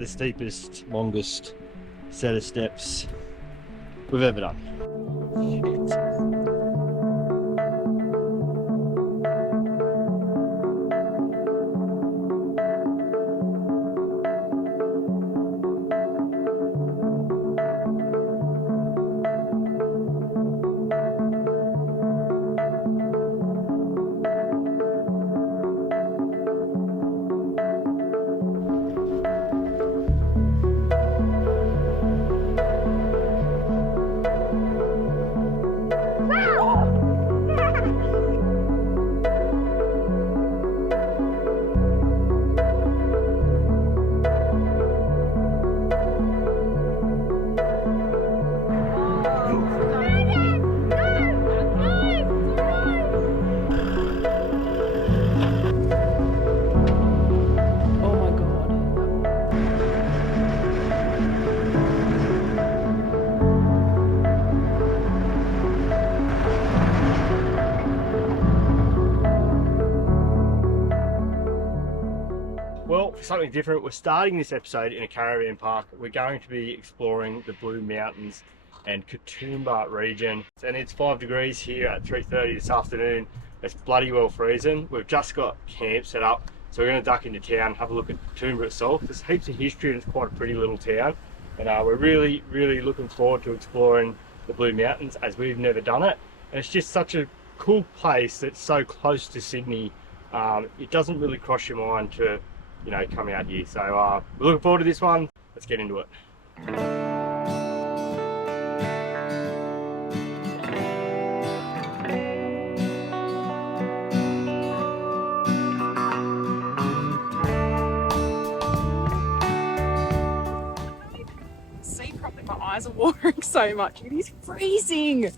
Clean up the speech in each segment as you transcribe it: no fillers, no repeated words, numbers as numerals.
the steepest, longest set of steps we've ever done. Shit. Well, for something different, we're starting this episode in a caravan park. We're going to be exploring the Blue Mountains and Katoomba region. And it's 5 degrees here at 3:30 this afternoon. It's bloody well freezing. We've just got camp set up, so we're going to duck into town, have a look at Katoomba itself. There's heaps of history and it's quite a pretty little town. And we're really looking forward to exploring the Blue Mountains as we've never done it. And it's just such a cool place that's so close to Sydney. It doesn't really cross your mind to come out here. So we're looking forward to this one. Let's get into it. See properly, my eyes are watering so much. It is freezing.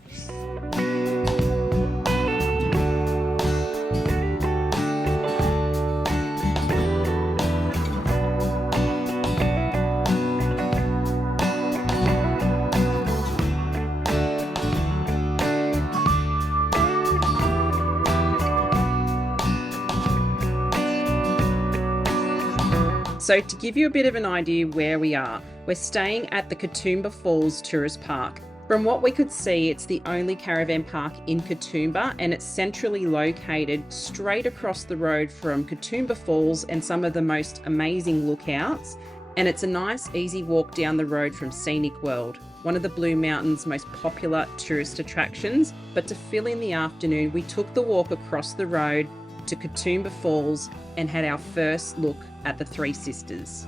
So to give you a bit of an idea where we are, we're staying at the Katoomba Falls Tourist Park. From what we could see, it's the only caravan park in Katoomba, and it's centrally located straight across the road from Katoomba Falls and some of the most amazing lookouts. And it's a nice, easy walk down the road from Scenic World, one of the Blue Mountains' most popular tourist attractions. But to fill in the afternoon, we took the walk across the road to Katoomba Falls and had our first look at the Three Sisters.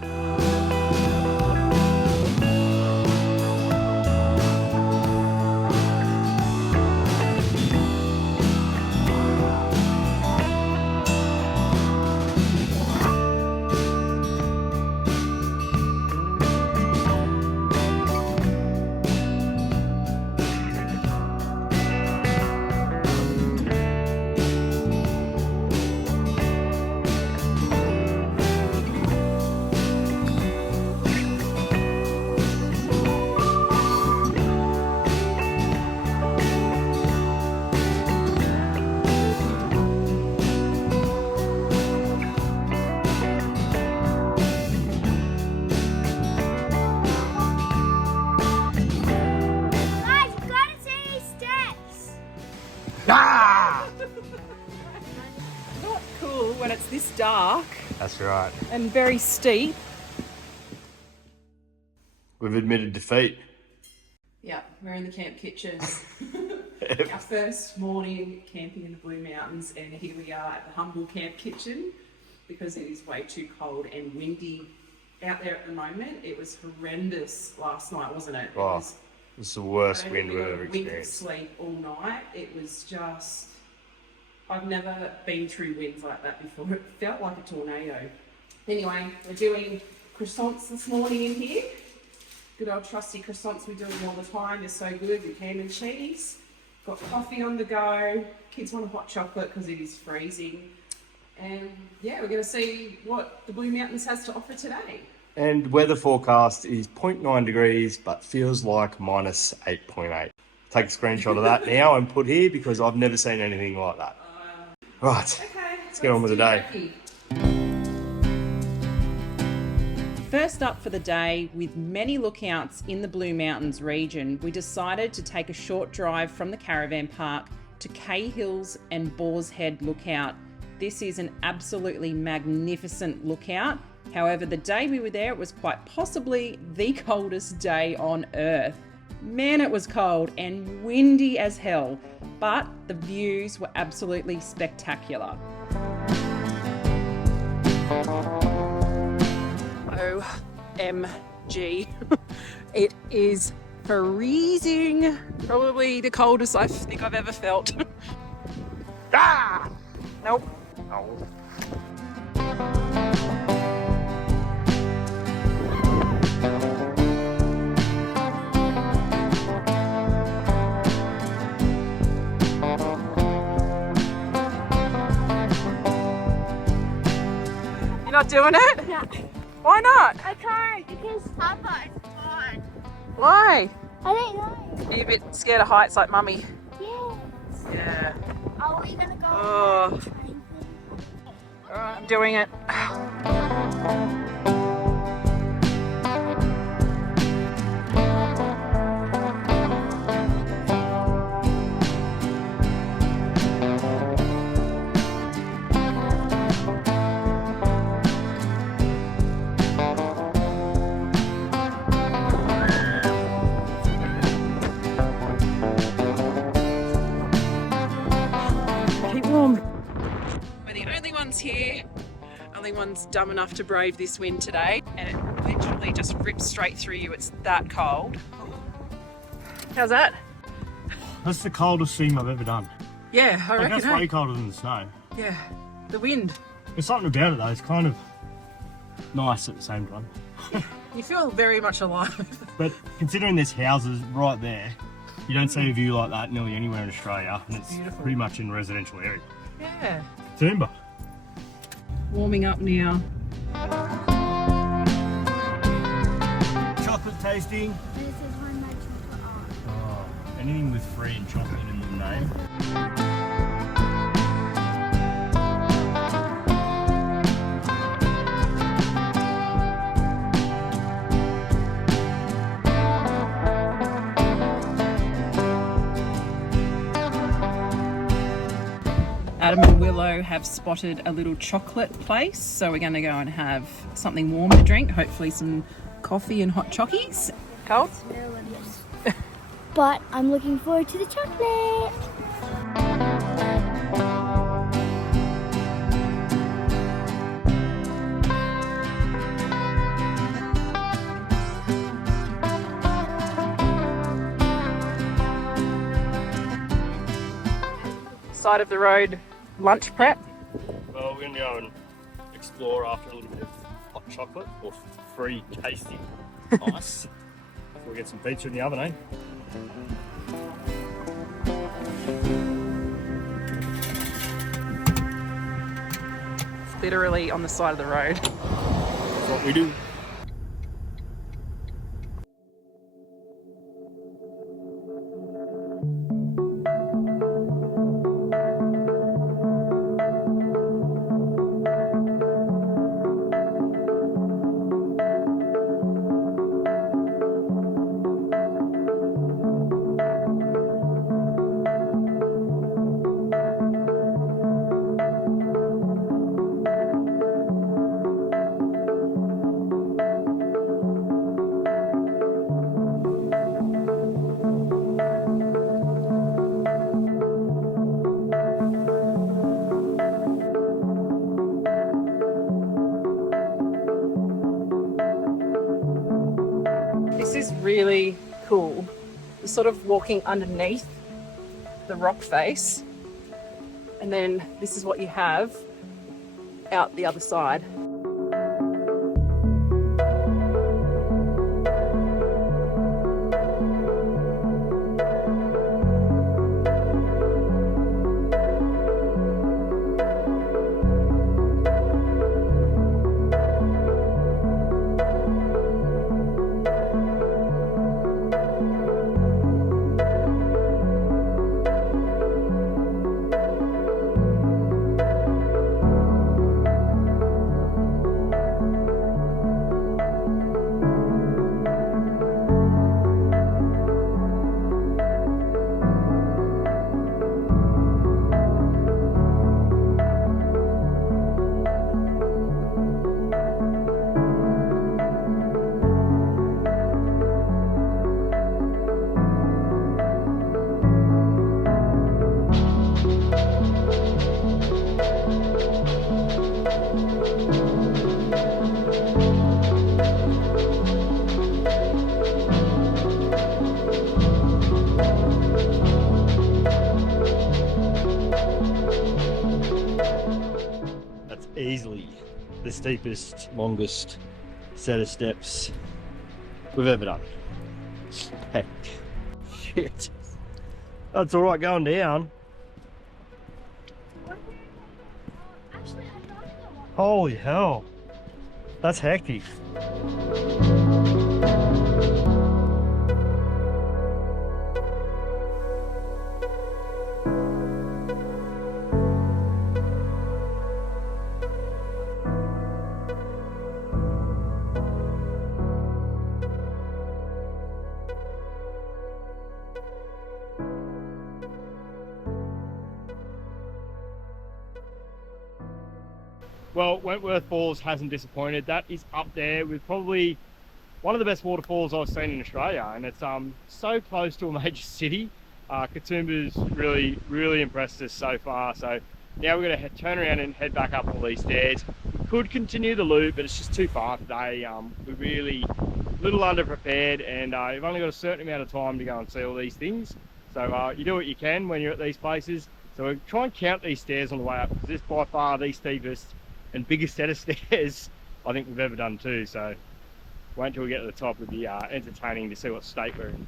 Not cool when it's this dark. That's right. And very steep. We've admitted defeat. Yeah, we're in the camp kitchen. Our first morning camping in the Blue Mountains, and here we are at the humble camp kitchen because it is way too cold and windy out there at the moment. It was horrendous last night, wasn't it? Oh, it was the worst wind we've ever experienced. experienced. Sleep all night. It was just, I've never been through winds like that before. It felt like a tornado. Anyway, we're doing croissants this morning in here. Good old trusty croissants, we do them all the time. They're so good with ham and cheese. Got coffee on the go. Kids want a hot chocolate because it is freezing. And yeah, we're going to see what the Blue Mountains has to offer today. And weather forecast is 0.9 degrees, but feels like minus 8.8. Take a screenshot of that now and put here because I've never seen anything like that. Right, Okay, let's get on with the day. First up for the day, with many lookouts in the Blue Mountains region, we decided to take a short drive from the caravan park to Cahills and Boar's Head Lookout. This is an absolutely magnificent lookout. However, the day we were there, it was quite possibly the coldest day on earth. Man, it was cold and windy as hell, but the views were absolutely spectacular. OMG. It is freezing. Probably the coldest I think I've ever felt. Ah! Nope. Oh. You're not doing it? No. Why not? I can't because Papa is hard. Why? I don't know. Are you a bit scared of heights like Mummy? Yes. Yeah. Are we gonna go? Oh. Alright, I'm doing it. Keep warm. We're the only ones here, only ones dumb enough to brave this wind today, and it literally just rips straight through you. It's that cold. How's that? That's the coldest thing I've ever done. Yeah, I reckon. That's way colder than the snow. Yeah, the wind. There's something about it though, it's kind of nice at the same time. You feel very much alive. But considering there's houses right there, you don't see a view like that nearly anywhere in Australia, and it's Beautiful. pretty much in residential area. Yeah. Katoomba. Warming up now. Chocolate tasting. This is when my chocolate on. Oh, anything with free and chocolate in the name. Adam and Willow have spotted a little chocolate place, so we're going to go and have something warm to drink, hopefully some coffee and hot chockies. Cold? But I'm looking forward to the chocolate. Side of the road lunch prep. Well, we're going to go and explore after a little bit of hot chocolate or free tasty ice. We'll get some pizza in the oven, eh? It's literally on the side of the road. That's what we do. This is really cool. You're sort of walking underneath the rock face, and then this is what you have out the other side. steepest, longest set of steps we've ever done. Heck, shit. That's all right going down. Actually, I don't know. Holy hell, that's hectic. Well, Wentworth Falls hasn't disappointed. That is up there with probably one of the best waterfalls I've seen in Australia, and it's so close to a major city. Katoomba's really impressed us so far. So now we're going to turn around and head back up all these stairs. We could continue the loop, but it's just too far today. We're really a little underprepared, and you've only got a certain amount of time to go and see all these things. So you do what you can when you're at these places. So we'll try and count these stairs on the way up, because this by far the steepest and biggest set of stairs I think we've ever done too. So wait until we get to the top. It'll be entertaining to see what state we're in.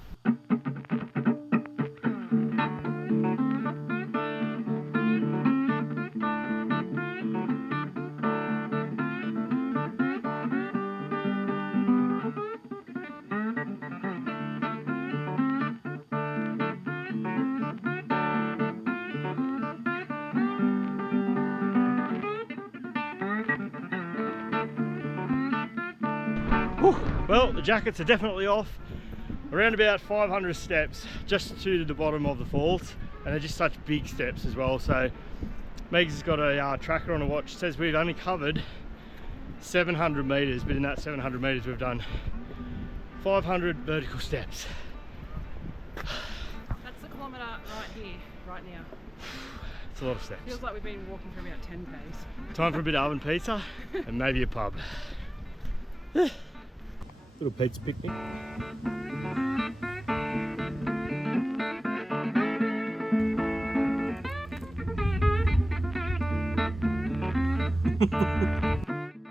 Well, the jackets are definitely off. Around about 500 steps just to the bottom of the falls, and they're just such big steps as well. So Meg's has got a tracker on a watch. It says we've only covered 700 meters, but in that 700 meters we've done 500 vertical steps. That's the kilometre right here, right now. It's a lot of steps. Feels like we've been walking for about 10 k's. Time for a bit of oven pizza and maybe a pub. Little pizza picnic.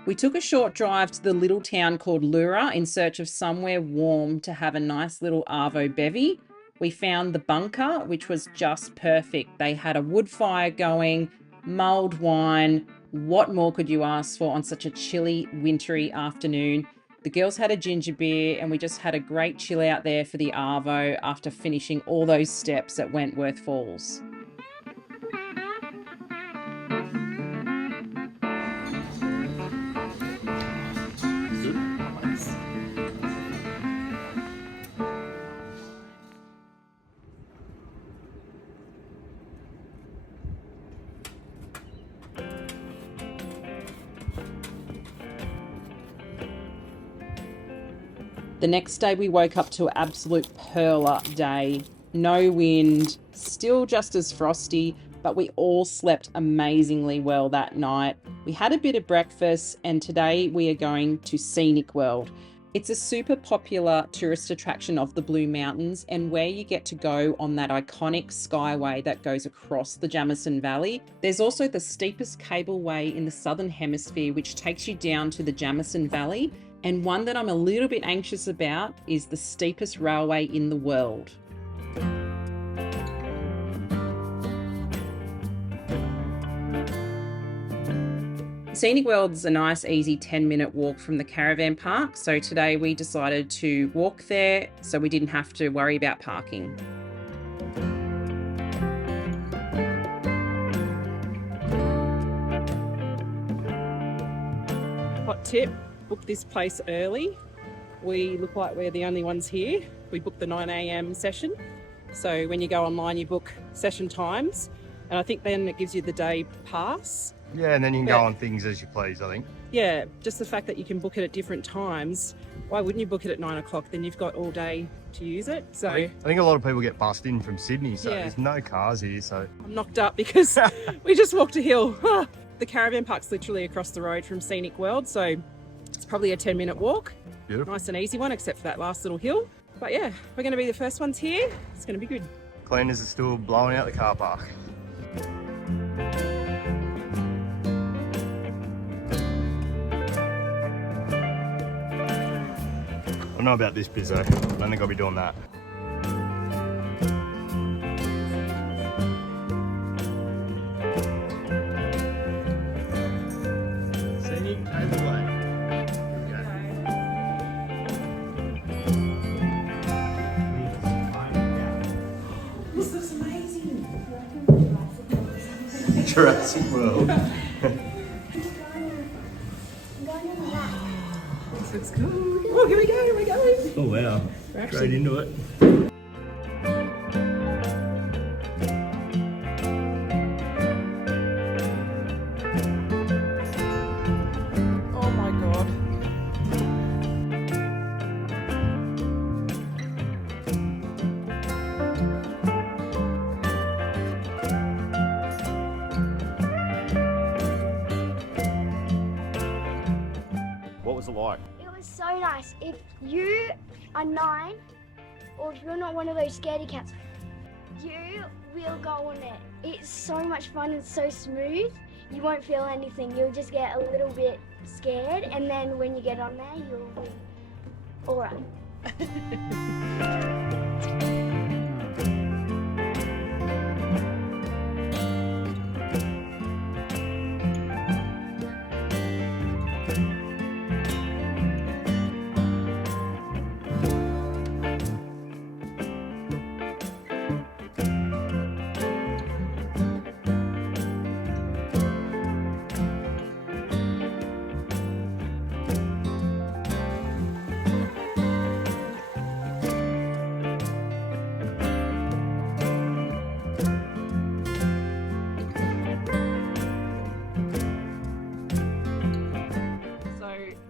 We took a short drive to the little town called Leura in search of somewhere warm to have a nice little arvo bevy. We found the bunker, which was just perfect. They had a wood fire going, mulled wine. What more could you ask for on such a chilly, wintry afternoon? The girls had a ginger beer, and we just had a great chill out there for the arvo after finishing all those steps at Wentworth Falls. The next day we woke up to an absolute perler day. No wind, still just as frosty, but we all slept amazingly well that night. We had a bit of breakfast, and today we are going to Scenic World. It's a super popular tourist attraction of the Blue Mountains, and where you get to go on that iconic skyway that goes across the Jamison Valley. There's also the steepest cableway in the Southern Hemisphere, which takes you down to the Jamison Valley. And one that I'm a little bit anxious about is the steepest railway in the world. Scenic World's a nice, easy 10-minute walk from the caravan park. So today we decided to walk there so we didn't have to worry about parking. Hot tip. Book this place early. We look like we're the only ones here. We booked the 9 a.m. session. So when you go online, you book session times, and I think then it gives you the day pass. Yeah, and then you can go on things as you please, I think. Yeah, just the fact that you can book it at different times. Why wouldn't you book it at 9 o'clock? Then you've got all day to use it. So I think a lot of people get bussed in from Sydney, so yeah. There's no cars here, so I'm knocked up because we just walked a hill. The caravan park's literally across the road from Scenic World, so it's probably a 10-minute walk. beautiful. Nice and easy one, except for that last little hill. But yeah, we're going to be the first ones here. It's going to be good. Cleaners are still blowing out the car park. know about this biz though. I don't think I'll be doing that. Scenic overlay. This looks amazing. Jurassic World. Let's go. Oh, here we go, here we go. Oh wow. Straight into it. Oh my god. What was it like? It was so nice. If you are 9, or if you're not one of those scaredy cats, you will go on it. It's so much fun and so smooth. You won't feel anything. You'll just get a little bit scared, and then when you get on there, you'll be all right.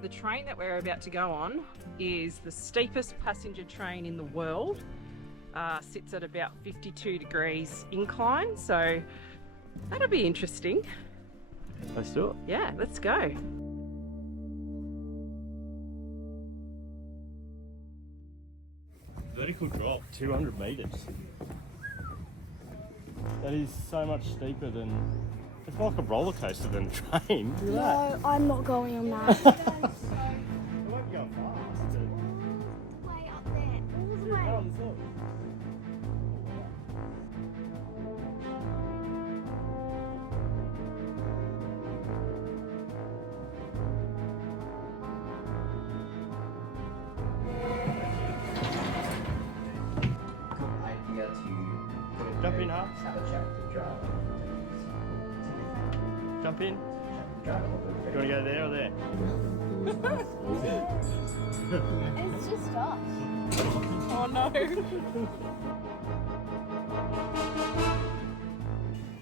The train that we're about to go on is the steepest passenger train in the world. Sits at about 52 degrees incline, so that'll be interesting. Let's do it. Yeah, let's go. Vertical drop, 200 metres. That is so much steeper than... It's more like a roller coaster than a train. Look at that. No, I'm not going on that. It won't be going fast. Way up there, all the way. Oh, look. Idea to Jump in, huh? have a chat with the driver. Jump in. Do you want to go there or there? It's just us. Oh no.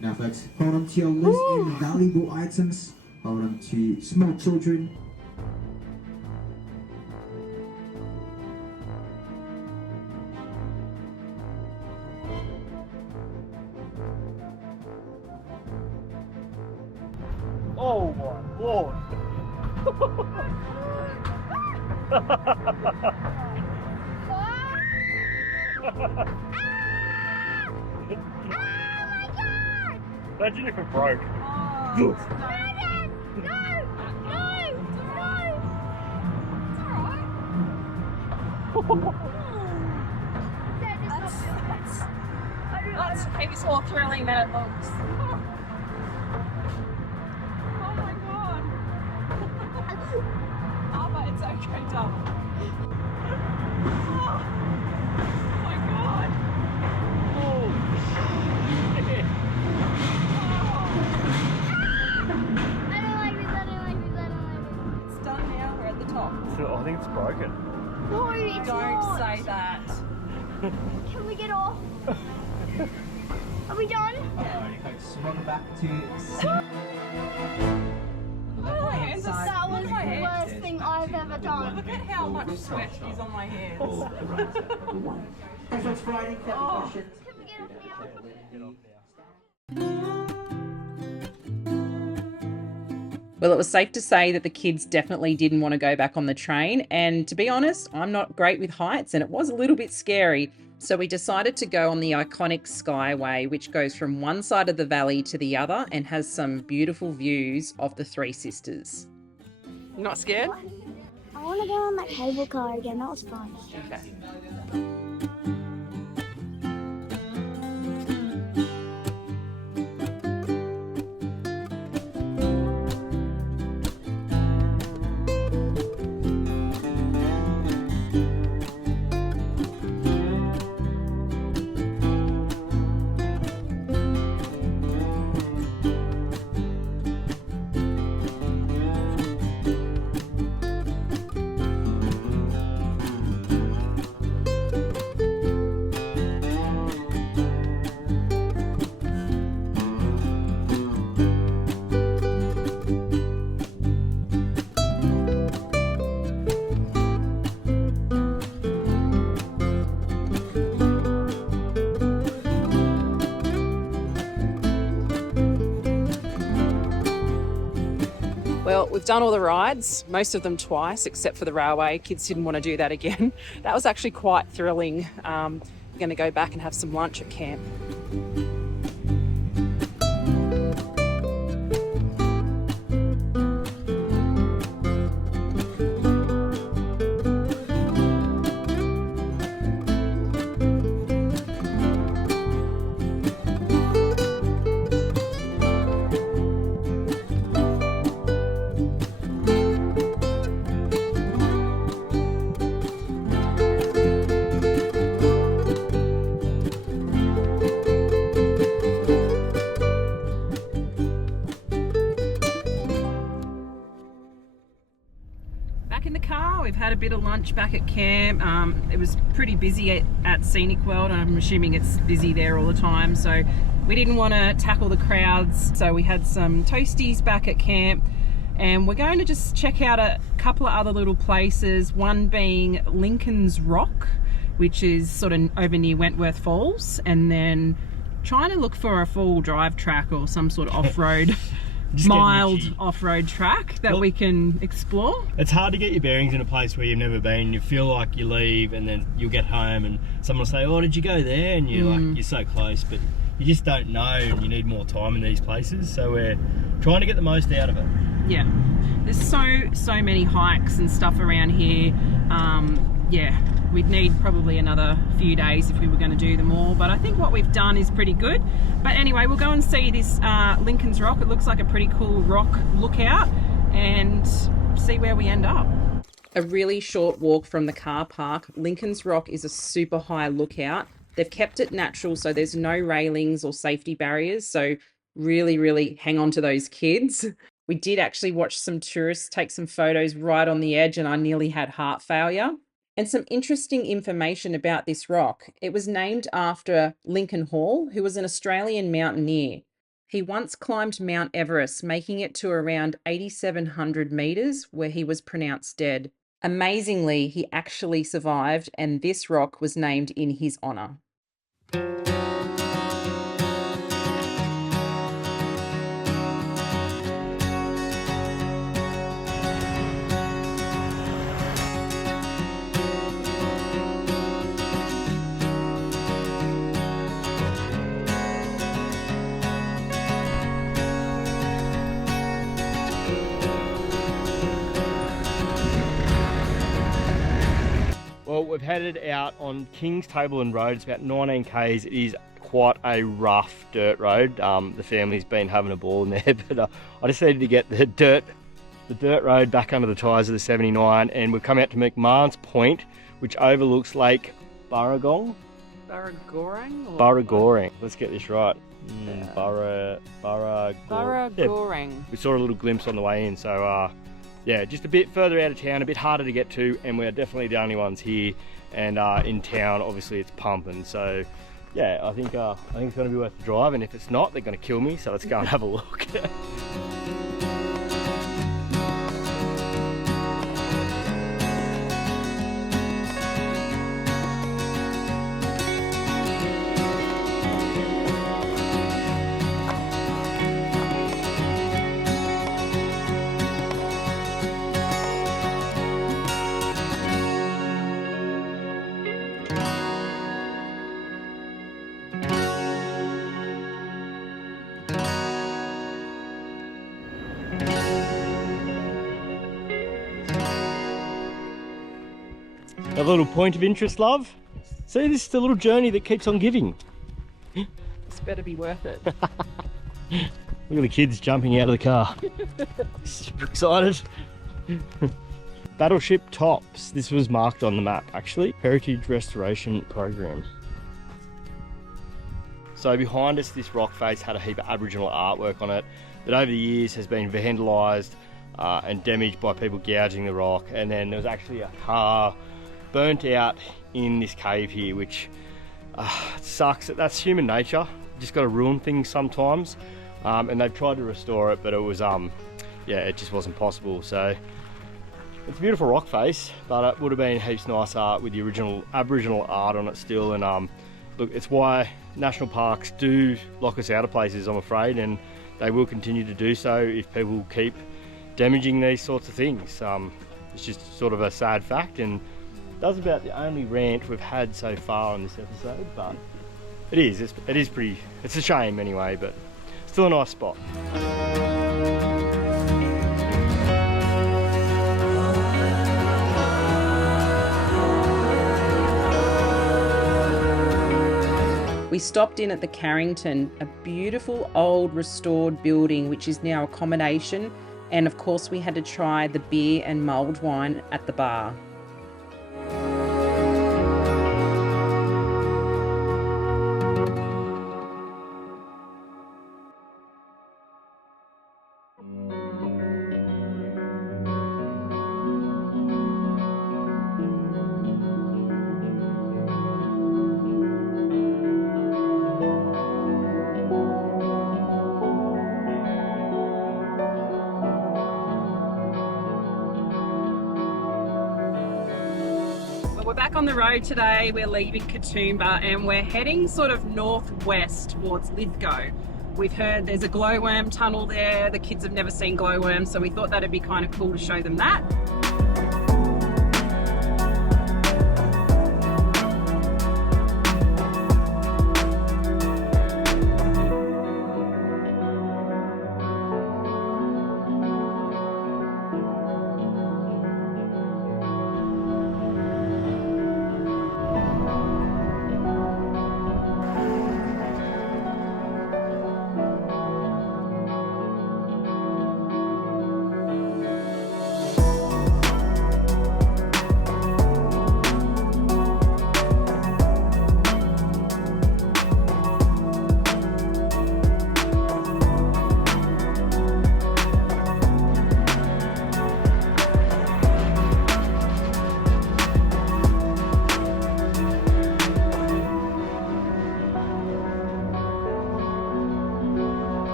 Now folks, hold on to your loose and valuable items. Hold on to small children. Oh my lord! Imagine if it broke. No! That's maybe more thrilling than it looks. Oh my god. Oh, but it's okay, darling. Oh my god. Oh shit! I don't like this. It's done now, we're at the top. So, I think it's broken. No, it's Don't not. say that. Can we get off? Are we done? Alrighty folks, welcome back to My hands are That was look at my the hands. worst thing I've ever done. Look at how much sweat is on my hands. Thanks for Friday, Oh. Can we get off now? Well, it was safe to say that the kids definitely didn't want to go back on the train. And to be honest, I'm not great with heights and it was a little bit scary. So we decided to go on the iconic Skyway, which goes from one side of the valley to the other and has some beautiful views of the Three Sisters. You're not scared? I'm want to go on that cable car again. That was fun. Okay. Well, we've done all the rides, most of them twice, except for the railway. Kids didn't want to do that again. That was actually quite thrilling. We're going to go back and have some lunch at camp. Back in the car, we've had a bit of lunch back at camp. It was pretty busy at Scenic World, and I'm assuming it's busy there all the time, so we didn't want to tackle the crowds, so we had some toasties back at camp, and we're going to just check out a couple of other little places, one being Lincoln's Rock, which is sort of over near Wentworth Falls, and then trying to look for a four-wheel drive track or some sort of off-road mild off-road track that we can explore. It's hard to get your bearings in a place where you've never been. You feel like you leave and then you'll get home and someone will say, oh, did you go there? And you're like, you're so close, but you just don't know, and you need more time in these places, so we're trying to get the most out of it. Yeah, there's so many hikes and stuff around here. Yeah, we'd need probably another few days if we were going to do them all, but I think what we've done is pretty good. But anyway, we'll go and see this Lincoln's Rock. It looks like a pretty cool rock lookout, and see where we end up. A really short walk from the car park. Lincoln's Rock is a super high lookout. They've kept it natural, so there's no railings or safety barriers, so really hang on to those kids. We did actually watch some tourists take some photos right on the edge, and I nearly had heart failure. And some interesting information about this rock. It was named after Lincoln Hall, who was an Australian mountaineer. He once climbed Mount Everest, making it to around 8,700 metres, where he was pronounced dead. Amazingly, he actually survived, and this rock was named in his honour. Well, we've headed out on King's Tableland Road. It's about 19 k's. It is quite a rough dirt road. The family's been having a ball in there, but I just needed to get the dirt road back under the tyres of the 79, and we've come out to McMahon's Point, which overlooks Lake Burragong. Burragoring. Let's get this right. Burragoring. Yeah, we saw a little glimpse on the way in, so yeah, just a bit further out of town, a bit harder to get to, and we're definitely the only ones here. And in town, obviously, it's pumping. So, yeah, I think it's going to be worth the drive. And if it's not, they're going to kill me. So let's go and have a look. A little point of interest, love. See, this is the little journey that keeps on giving. This better be worth it. Look at the kids jumping out of the car. Super excited. Battleship Tops. This was marked on the map, actually. Heritage Restoration Program. So behind us, this rock face had a heap of Aboriginal artwork on it that over the years has been vandalised and damaged by people gouging the rock. And then there was actually a car burnt out in this cave here, which sucks. That's human nature. You just got to ruin things sometimes. And they've tried to restore it, but it was yeah, it just wasn't possible. So it's a beautiful rock face, but it would have been heaps nicer with the original Aboriginal art on it still. And look, it's why national parks do lock us out of places, I'm afraid, and they will continue to do so if people keep damaging these sorts of things. It's just sort of a sad fact, and that's about the only rant we've had so far on this episode. But it is pretty, it's a shame anyway, but still a nice spot. We stopped in at the Carrington, a beautiful old restored building which is now accommodation, and of course we had to try the beer and mulled wine at the bar. We're back on the road today. We're leaving Katoomba and we're heading sort of northwest towards Lithgow. We've heard there's a glowworm tunnel there. The kids have never seen glowworms, so we thought that'd be kind of cool to show them that.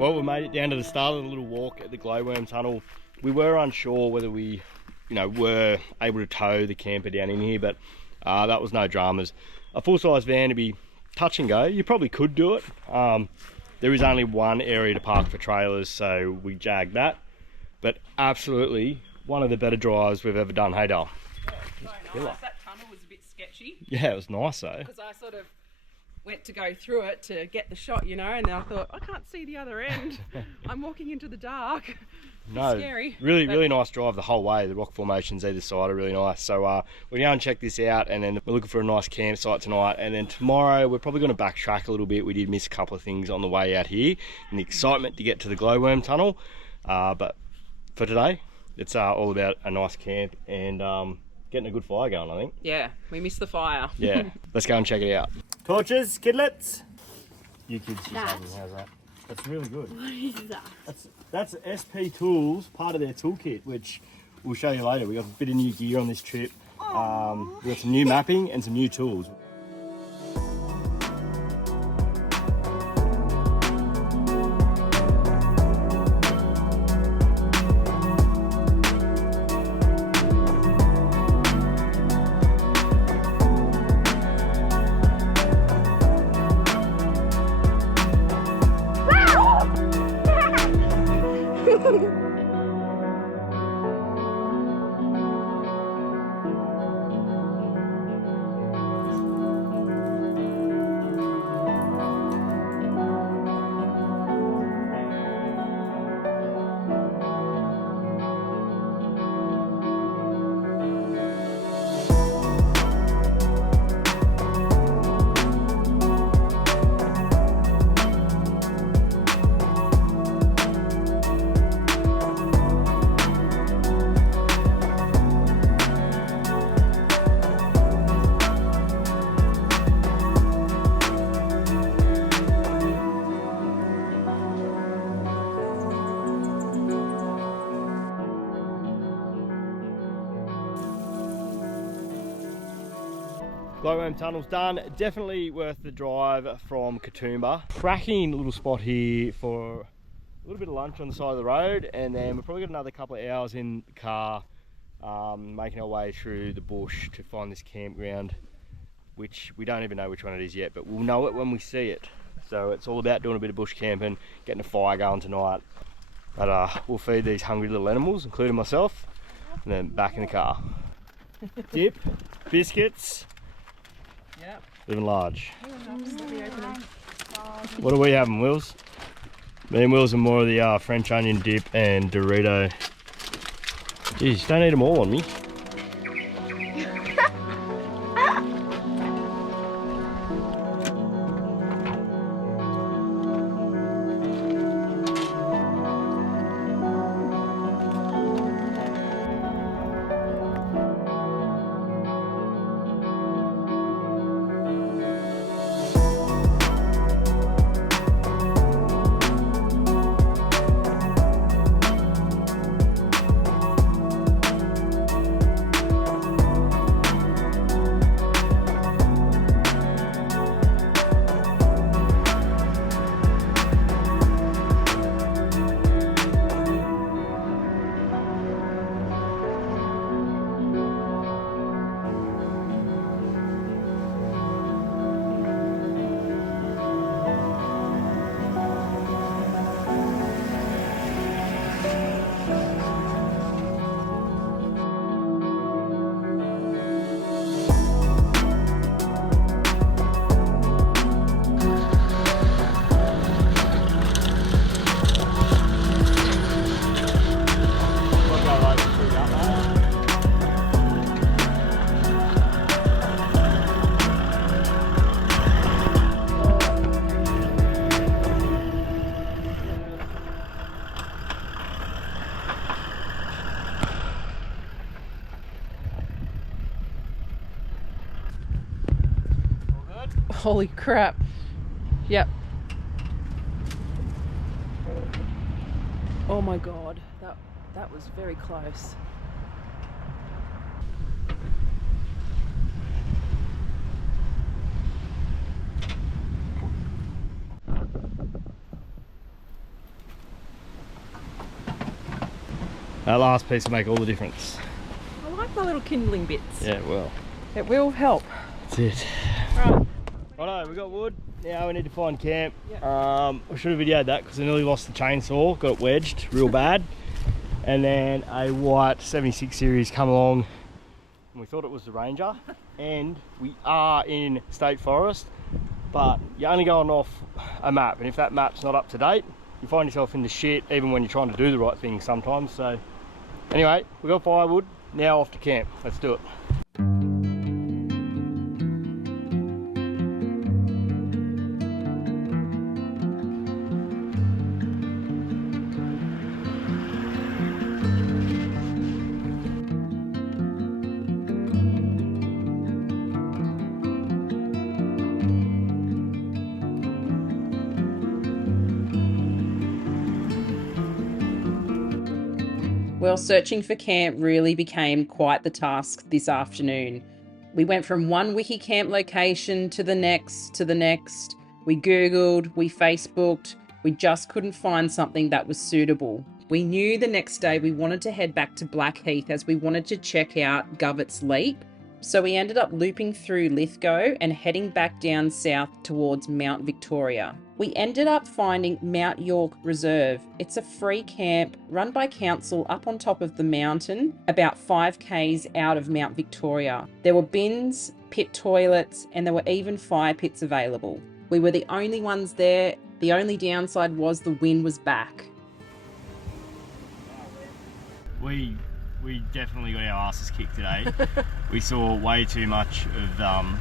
Well, we made it down to the start of the little walk at the glowworm tunnel. We were unsure whether we, were able to tow the camper down in here, but that was no dramas. A full-size van to be touch and go. You probably could do it. There is only one area to park for trailers, so we jagged that. But absolutely one of the better drives we've ever done. Hey, Dale. Yeah, it's so nice. That tunnel was a bit sketchy. Yeah, it was nice though. Because I sort of went to go through it to get the shot, and then I thought, I can't see the other end. I'm walking into the dark. No, scary. Really nice drive the whole way. The rock formations either side are really nice. So we're going to check this out, and then we're looking for a nice campsite tonight. And then tomorrow we're probably going to backtrack a little bit. We did miss a couple of things on the way out here in the excitement to get to the glowworm tunnel. But for today, it's all about a nice camp and getting a good fire going, I think. Yeah, we missed the fire. Yeah, let's go and check it out. Torches, kidlets. You kids just have them. How's that? That's really good. What is that? That's SP Tools, part of their toolkit, which we'll show you later. We got a bit of new gear on this trip. We got some new mapping and some new tools. Glowworm Tunnel's done. Definitely worth the drive from Katoomba. Cracking little spot here for a little bit of lunch on the side of the road, and then we've probably got another couple of hours in the car making our way through the bush to find this campground, which we don't even know which one it is yet, but we'll know it when we see it. So it's all about doing a bit of bush camping, getting a fire going tonight. But we'll feed these hungry little animals, including myself, and then back in the car. Dip, biscuits. Yep. Living large. What are we having, Wills? Me and Wills are more of the French onion dip and Dorito. Jeez, don't eat them all on me. Holy crap. Yep. Oh my god, that was very close. That last piece will make all the difference. I like my little kindling bits. Yeah, it will. It will help. That's it. Right. Righto, we got wood. Now we need to find camp. Yep. I should have videoed that because I nearly lost the chainsaw, got it wedged real bad. And then a white 76 series come along and we thought it was the Ranger. And we are in State Forest, but you're only going off a map, and if that map's not up to date, you find yourself in the shit even when you're trying to do the right thing sometimes. So anyway, we got firewood, now off to camp. Let's do it. Well, searching for camp really became quite the task this afternoon. We went from one wiki camp location to the next, We Googled, we Facebooked, we just couldn't find something that was suitable. We knew the next day we wanted to head back to Blackheath as we wanted to check out Govet's Leap, So we ended up looping through Lithgow and heading back down south towards Mount Victoria. We ended up finding Mount York Reserve. It's a free camp run by council up on top of the mountain, about 5 k's out of Mount Victoria. There were bins, pit toilets, and there were even fire pits available. We were the only ones there. The only downside was the wind was back. We definitely got our asses kicked today. We saw way too much of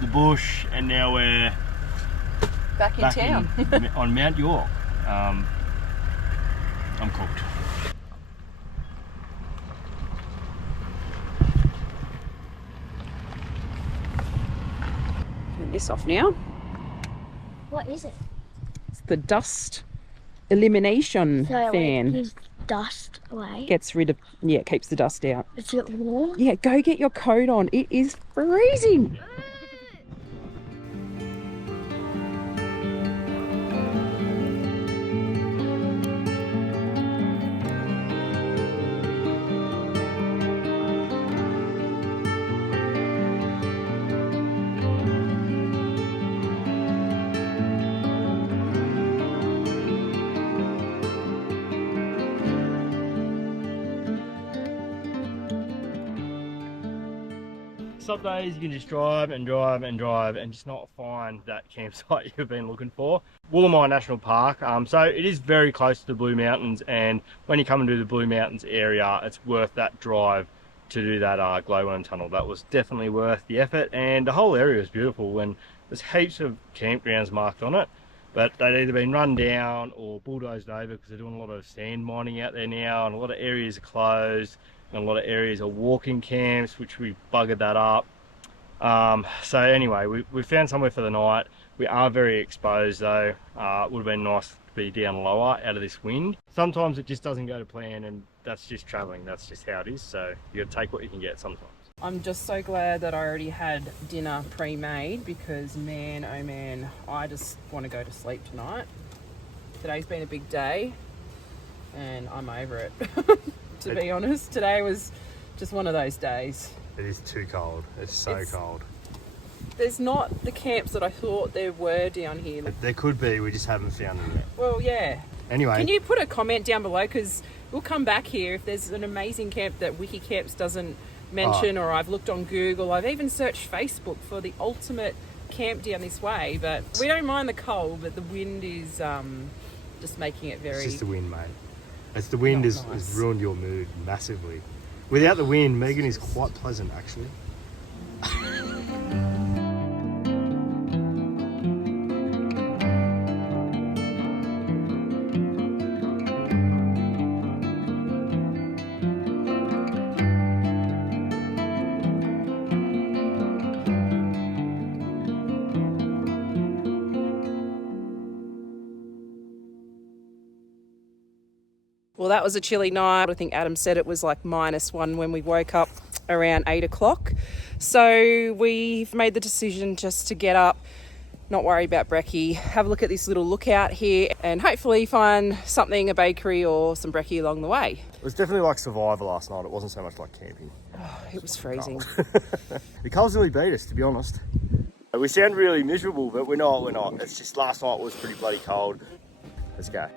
the bush, and now we're Back in town. On Mount York. I'm cooked. Turn this off now. What is it? It's the dust elimination fan. Keeps dust away. Gets rid of, yeah, it keeps the dust out. Is it warm? Yeah, go get your coat on. It is freezing. Some days you can just drive and drive and drive and just not find that campsite you've been looking for. Woolamai National Park, so it is very close to the Blue Mountains, and when you come into the Blue Mountains area, it's worth that drive to do that glowworm tunnel. That was definitely worth the effort, and the whole area is beautiful, and there's heaps of campgrounds marked on it, but they've either been run down or bulldozed over because they're doing a lot of sand mining out there now, and a lot of areas are closed. And a lot of areas are walking camps, which we buggered that up. So anyway, we found somewhere for the night. We are very exposed though. It would have been nice to be down lower out of this wind. Sometimes it just doesn't go to plan, and that's just traveling. That's just how it is. So you got to take what you can get sometimes. I'm just so glad that I already had dinner pre-made, because man, oh man, I just want to go to sleep tonight. Today's been a big day and I'm over it. To be honest, today was just one of those days. It is too cold. It's so cold. There's not the camps that I thought there were down here. There could be, we just haven't found them yet. Well, yeah. Anyway. Can you put a comment down below, because we'll come back here if there's an amazing camp that WikiCamps doesn't mention, or I've looked on Google. I've even searched Facebook for the ultimate camp down this way, but we don't mind the cold, but the wind is just making it very... It's just the wind, mate. It's the wind has ruined your mood massively. Without the wind, Megan is quite pleasant, actually. Well, that was a chilly night. I think Adam said it was like -1 when we woke up around 8 o'clock. So we've made the decision just to get up, not worry about brekkie, have a look at this little lookout here, and hopefully find something, a bakery or some brekkie along the way. It was definitely like Survivor last night. It wasn't so much like camping. Oh, it was freezing. The cold's nearly beat us, to be honest. We sound really miserable, but we're not. It's just last night was pretty bloody cold. Let's go.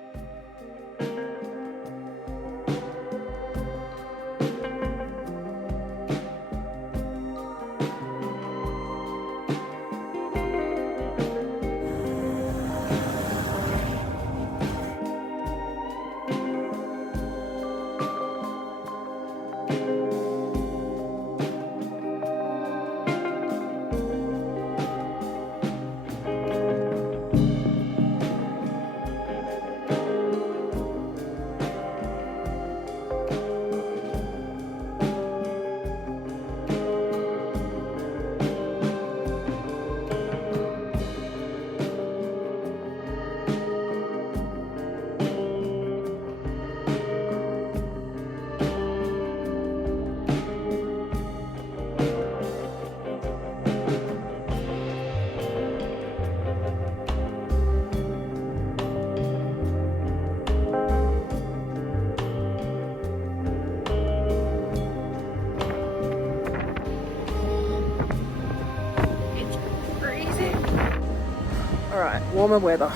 warmer weather.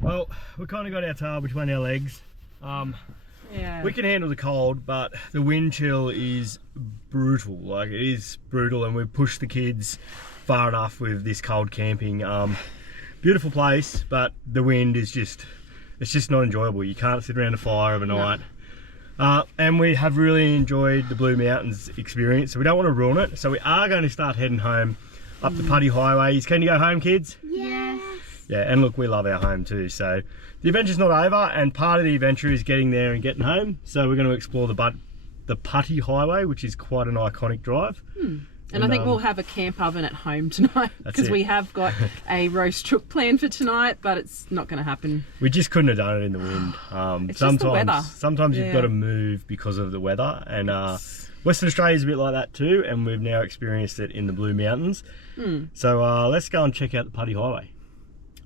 Well, we kind of got our tail between our legs. Yeah. We can handle the cold, but the wind chill is brutal. Like, it is brutal, and we've pushed the kids far enough with this cold camping. Beautiful place, but the wind is just, it's just not enjoyable. You can't sit around a fire overnight. No. And we have really enjoyed the Blue Mountains experience, so we don't want to ruin it. So we are going to start heading home up the Putty Highway. Can you go home, kids? Yes. Yeah, and look, we love our home too. So the adventure's not over, and part of the adventure is getting there and getting home. So we're going to explore the Putty Highway, which is quite an iconic drive. And I think we'll have a camp oven at home tonight, because we have got a roast chook planned for tonight, but it's not going to happen. We just couldn't have done it in the wind. It's just the weather. Sometimes you've got to move because of the weather, and Western Australia is a bit like that too, and we've now experienced it in the Blue Mountains. So let's go and check out the Putty Highway.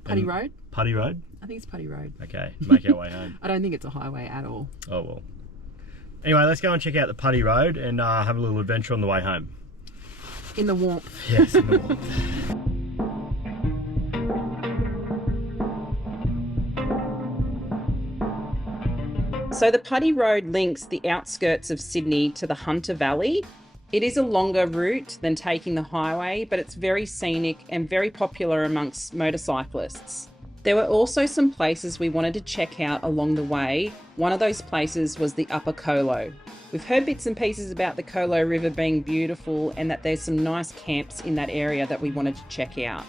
Putty Road? Putty Road? I think it's Putty Road. Okay, make our way home. I don't think it's a highway at all. Oh well. Anyway, let's go and check out the Putty Road and have a little adventure on the way home. In the warmth. Yes, in the warmth. So the Putty Road links the outskirts of Sydney to the Hunter Valley. It is a longer route than taking the highway, but it's very scenic and very popular amongst motorcyclists. There were also some places we wanted to check out along the way. One of those places was the Upper Colo. We've heard bits and pieces about the Colo River being beautiful and that there's some nice camps in that area that we wanted to check out.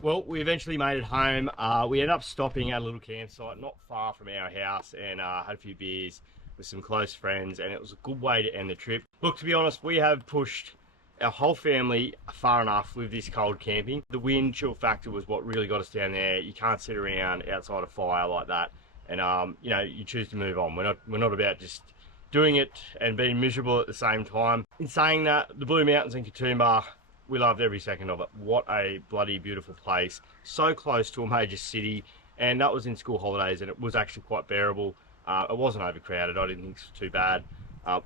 Well, we eventually made it home. We ended up stopping at a little campsite not far from our house and had a few beers with some close friends, and it was a good way to end the trip. Look, to be honest, we have pushed our whole family far enough with this cold camping. The wind chill factor was what really got us down there. You can't sit around outside a fire like that, and you know, you choose to move on. We're not about just doing it and being miserable at the same time. In saying that, the Blue Mountains in Katoomba, we loved every second of it. What a bloody beautiful place. So close to a major city, and that was in school holidays, and it was actually quite bearable. It wasn't overcrowded. I didn't think it was too bad.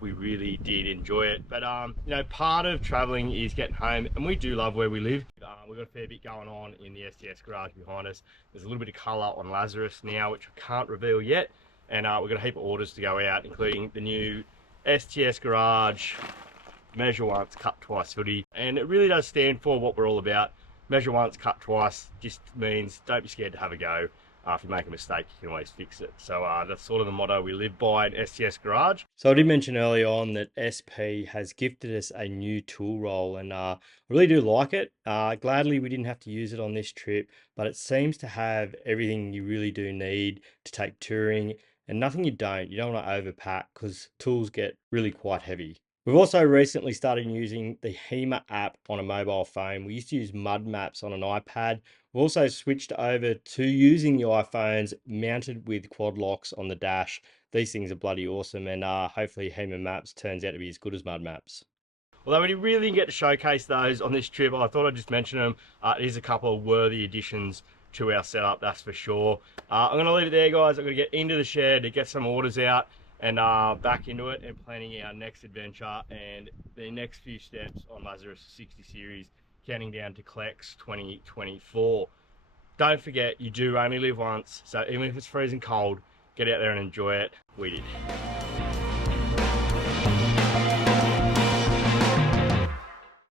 We really did enjoy it. But you know, part of traveling is getting home, and we do love where we live. We've got a fair bit going on in the STS garage behind us. There's a little bit of colour on Lazarus now, which I can't reveal yet. And we've got a heap of orders to go out, including the new STS garage measure once, cut twice hoodie, and it really does stand for what we're all about. Measure once, cut twice just means don't be scared to have a go. If you make a mistake, you can always fix it. So that's sort of the motto we live by in STS Garage. So I did mention early on that SP has gifted us a new tool roll, and I really do like it. Gladly we didn't have to use it on this trip, but it seems to have everything you really do need to take touring, and nothing you don't. You don't want to overpack because tools get really quite heavy. We've also recently started using the HEMA app on a mobile phone. We used to use mud maps on an iPad. We've also switched over to using the iPhones mounted with quad locks on the dash. These things are bloody awesome, and hopefully HEMA maps turns out to be as good as mud maps. Although we really didn't get to showcase those on this trip, I thought I'd just mention them. There's a couple of worthy additions to our setup, that's for sure. I'm going to leave it there, guys. I'm going to get into the shed to get some orders out and back into it and planning our next adventure and the next few steps on Lazarus 60 series, counting down to Clex 2024. Don't forget, you do only live once, so even if it's freezing cold, get out there and enjoy it. We did.